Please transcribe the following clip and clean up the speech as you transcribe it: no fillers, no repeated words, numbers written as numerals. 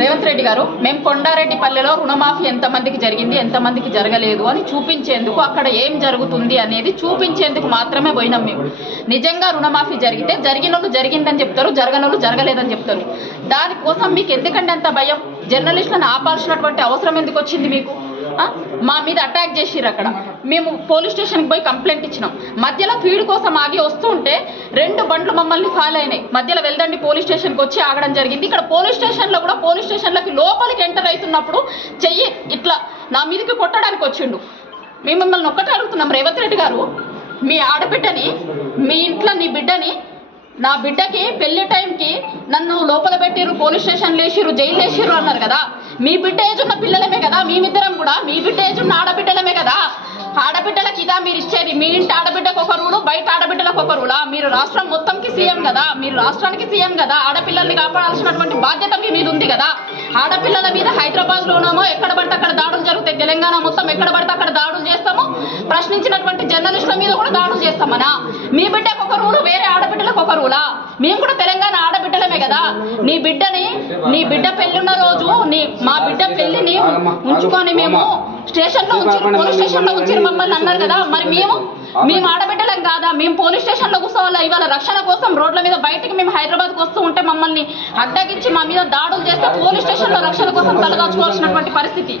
రేవంత్ రెడ్డి గారు, మేము కొండారెడ్డిపల్లెలో రుణమాఫీ ఎంతమందికి జరిగింది, ఎంతమందికి జరగలేదు అని చూపించేందుకు, అక్కడ ఏం జరుగుతుంది అనేది చూపించేందుకు మాత్రమే పోయినాం మేము. నిజంగా రుణమాఫీ జరిగితే జరిగినోళ్ళు జరిగిందని చెప్తారు, జరగనోళ్ళు జరగలేదని చెప్తారు. దానికోసం మీకు ఎందుకంటే అంత భయం? జర్నలిస్టులను ఆపాల్సినటువంటి అవసరం ఎందుకు వచ్చింది మీకు? మా మీద అటాక్ చేసిర్రు. అక్కడ మేము పోలీస్ స్టేషన్కి పోయి కంప్లైంట్ ఇచ్చినాం. మధ్యలో ఫీడ్ కోసం ఆగి వస్తూ ఉంటే 2 బండ్లు మమ్మల్ని ఫాలో అయినాయి. మధ్యలో వెళ్దండి పోలీస్ స్టేషన్కి వచ్చి ఆగడం జరిగింది. ఇక్కడ పోలీస్ స్టేషన్లో కూడా పోలీస్ స్టేషన్లోకి లోపలికి ఎంటర్ అవుతున్నప్పుడు చెయ్యి ఇట్లా నా మీదకి కొట్టడానికి వచ్చిండు. మేము మిమ్మల్ని ఒక్కటే అడుగుతున్నాం, రేవంత్ రెడ్డి గారు, మీ ఆడబిడ్డని, మీ ఇంట్లో నీ బిడ్డని, నా బిడ్డకి పెళ్లి టైంకి నన్ను లోపల పెట్టిర్రు, పోలీస్ స్టేషన్లు వేసిర్రు, జైలు వేసిర్రు అన్నారు కదా. మీ బిడ్డ ఏజ్ ఉన్న పిల్లలమే కదా, మేమిద్దరం కూడా మీ బిడ్డ ఏజ్ ఉన్న ఆడబిడ్డలమే కదా. ఆడబిడ్డలకు ఇదా మీరు ఇచ్చేది? మీ ఇంటి ఆడబిడ్డకు ఒక రూలు, బయట ఆడబిడ్డలకు ఒక రూలా? మీరు రాష్ట్రం మొత్తంకి సీఎం కదా, మీరు రాష్ట్రానికి సీఎం కదా. ఆడపిల్లల్ని కాపాడాల్సినటువంటి బాధ్యత మీ మీద ఉంది కదా. ఆడపిల్లల మీద హైదరాబాద్లోనేమో ఎక్కడ పడితే అక్కడ దాడులు జరుగుతాయి, తెలంగాణ మొత్తం ఎక్కడ పడితే అక్కడ దాడులు చేస్తాము, ప్రశ్నించినటువంటి జర్నలిస్టుల మీద కూడా దాడులు చేస్తామనా? మీ బిడ్డకు ఒక రూలు, వేరే ఆడబిడ్డలకు ఒక రూలా? మేము కూడా తెలంగాణ ఆడబిడ్డలమే కదా. నీ బిడ్డ పెళ్లి ఉన్న రోజు మా బిడ్డ పెళ్లిని ఉంచుకొని మేము స్టేషన్లో ఉంచి, పోలీస్ స్టేషన్లో ఉంచి మమ్మల్ని అన్నారు కదా. మరి మేము ఆడబిడ్డలం కాదా? మేము పోలీస్ స్టేషన్లో కూర్చోవాలా? ఇవాళ రక్షణ కోసం రోడ్ల మీద బయటికి మేము హైదరాబాద్కి వస్తూ ఉంటే మమ్మల్ని అడ్డగించి మా మీద దాడులు చేస్తే పోలీస్ స్టేషన్లో రక్షణ కోసం తలదాచుకోవాల్సినటువంటి పరిస్థితి.